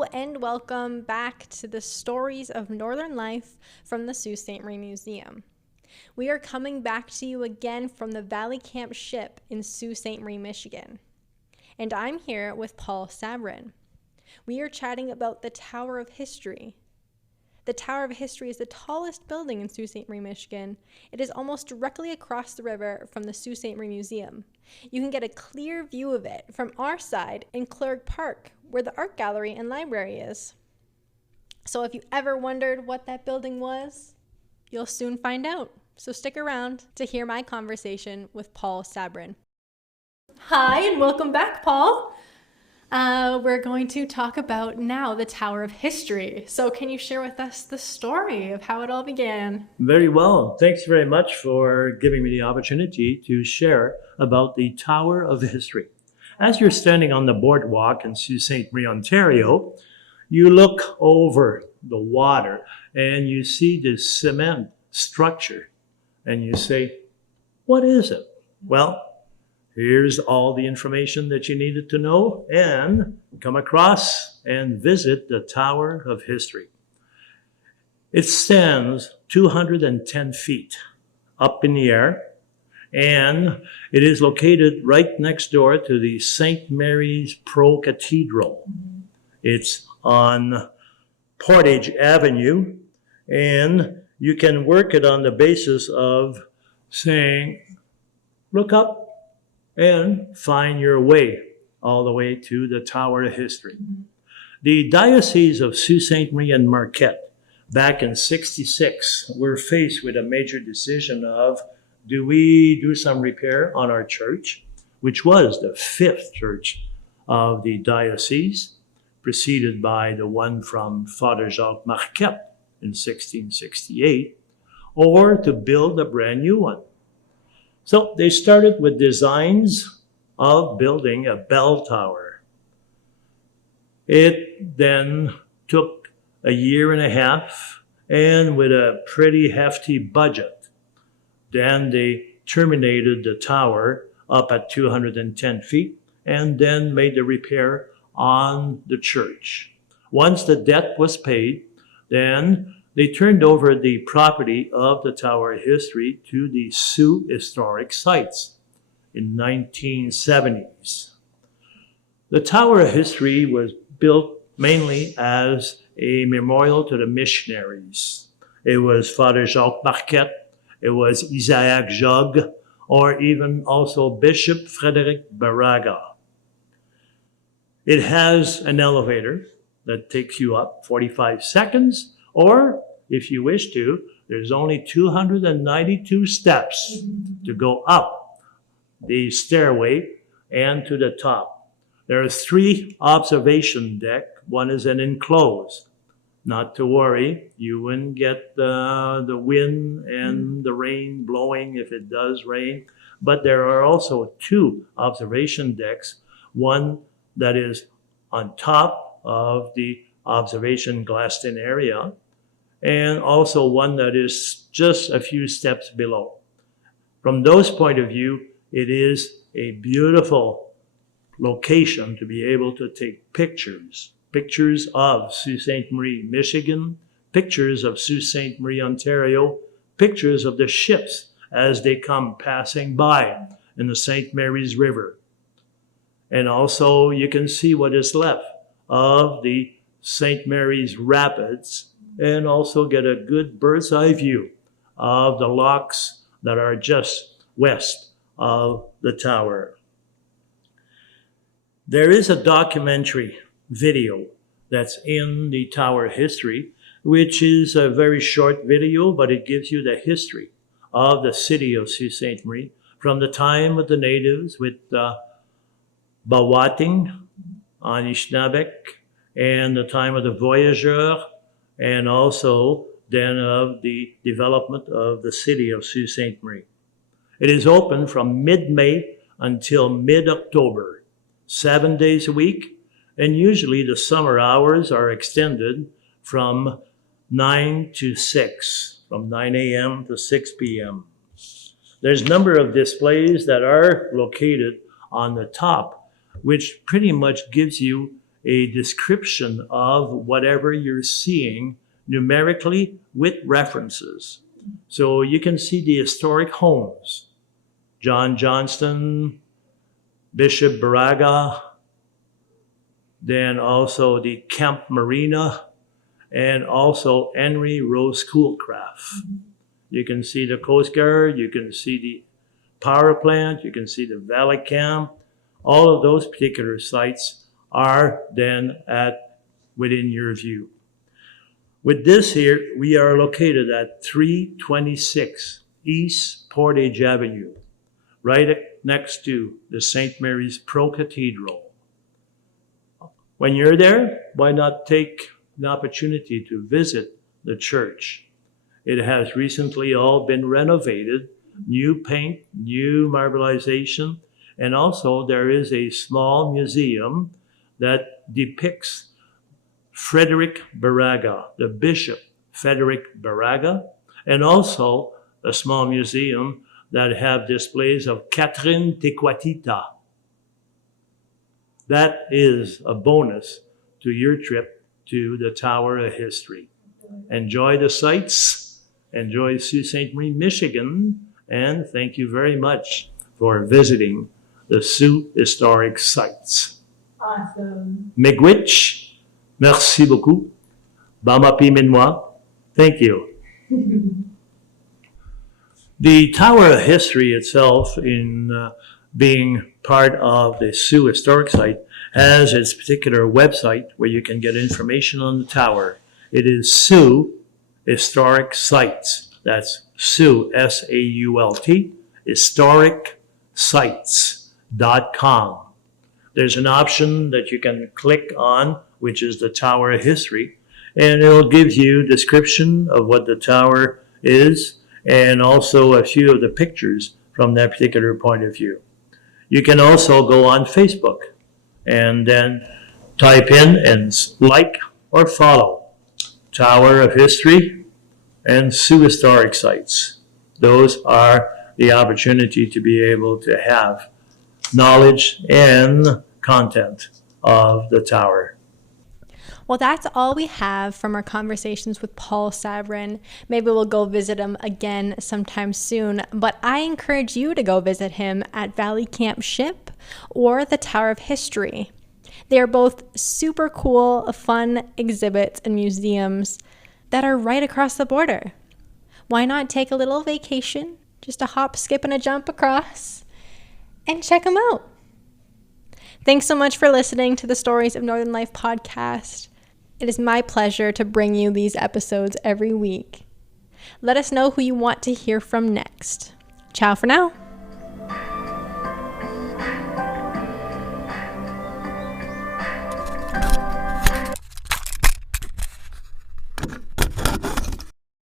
Hello and welcome back to the Stories of Northern Life from the Sault Ste. Marie Museum. We are coming back to you again from the Valley Camp ship in Sault Ste. Marie, Michigan. And I'm here with Paul Sabourin. We are chatting about the Tower of History. The Tower of History is the tallest building in Sault Ste. Marie, Michigan. It is almost directly across the river from the Sault Ste. Marie Museum. You can get a clear view of it from our side in Clergue Park, where the art gallery and library is. So if you ever wondered what that building was, you'll soon find out. So stick around to hear my conversation with Paul Sabourin. Hi, and welcome back, Paul. We're going to talk about now the Tower of History. So can you share with us the story of how it all began? Very well. Thanks very much for giving me the opportunity to share about the Tower of History. As you're standing on the boardwalk in Sault Ste. Marie, Ontario, you look over the water and you see this cement structure and you say, what is it? Well, here's all the information that you needed to know and come across and visit the Tower of History. It stands 210 feet up in the air, and it is located right next door to the St. Mary's Pro Cathedral. It's on Portage Avenue, and you can work it on the basis of saying, look up and find your way all the way to the Tower of History. The Diocese of Sault Ste. Marie and Marquette, back in '66, were faced with a major decision of, do we do some repair on our church, which was the fifth church of the diocese, preceded by the one from Father Jacques Marquette in 1668, or to build a brand new one. So they started with designs of building a bell tower. It then took a year and a half, and with a pretty hefty budget, then they terminated the tower up at 210 feet and then made the repair on the church. Once the debt was paid, then they turned over the property of the Tower of History to the Sault Historic Sites in 1970s. The Tower of History was built mainly as a memorial to the missionaries. It was Father Jacques Marquette, it was Isaac Jogues, or even also Bishop Frédéric Baraga. It has an elevator that takes you up 45 seconds, or if you wish to, there's only 292 steps to go up the stairway and to the top. There are 3 observation decks. One is an enclosed. Not to worry, you wouldn't get the wind and the rain blowing if it does rain. But there are also 2 observation decks, one that is on top of the observation glassed-in area, and also one that is just a few steps below. From those point of view, it is a beautiful location to be able to take pictures of Sault Ste. Marie, Michigan, pictures of Sault Ste. Marie, Ontario, pictures of the ships as they come passing by in the St. Mary's River. And also you can see what is left of the St. Mary's Rapids, and also get a good bird's eye view of the locks that are just west of the tower. There is a documentary video that's in the Tower History, which is a very short video, but it gives you the history of the city of Sault Ste. Marie from the time of the natives with Bawating on Anishinaabe, and the time of the voyageurs, and also then of the development of the city of Sault Ste. Marie. It is open from mid-May until mid-October, 7 days a week, and usually the summer hours are extended from 9 to 6, from 9 a.m. to 6 p.m. There's a number of displays that are located on the top, which pretty much gives you a description of whatever you're seeing numerically with references. So you can see the historic homes, John Johnston, Bishop Baraga, then also the Camp Marina, and also Henry Rose Schoolcraft. You can see the Coast Guard, you can see the power plant, you can see the Valley Camp. All of those particular sites are then within your view. With this here, we are located at 326 East Portage Avenue, right next to the St. Mary's Pro Cathedral. When you're there, why not take the opportunity to visit the church? It has recently all been renovated, new paint, new marbleization, and also there is a small museum that depicts Frederick Baraga, the Bishop Frederick Baraga, and also a small museum that have displays of Catherine Tequatita. That is a bonus to your trip to the Tower of History. Enjoy the sights, enjoy Sault Ste. Marie, Michigan, and thank you very much for visiting the Sault Historic Sites. Awesome. Miigwech, merci beaucoup. Bamapi minwa, thank you. The Tower of History itself, in being part of the Sault Historic Site, has its particular website where you can get information on the tower. It is Sault Historic Sites. That's Sault, S-A-U-L-T, historicsites.com. There's an option that you can click on, which is the Tower of History, and it'll give you a description of what the tower is and also a few of the pictures from that particular point of view. You can also go on Facebook and then type in and like or follow Tower of History and Sault Historic Sites. Those are the opportunity to be able to have knowledge and content of the tower. Well, that's all we have from our conversations with Paul Sabourin. Maybe we'll go visit him again sometime soon, but I encourage you to go visit him at Valley Camp Ship or the Tower of History. They are both super cool, fun exhibits and museums that are right across the border. Why not take a little vacation, just a hop, skip, and a jump across, and check them out? Thanks so much for listening to the Stories of Northern Life podcast. It is my pleasure to bring you these episodes every week. Let us know who you want to hear from next. Ciao for now.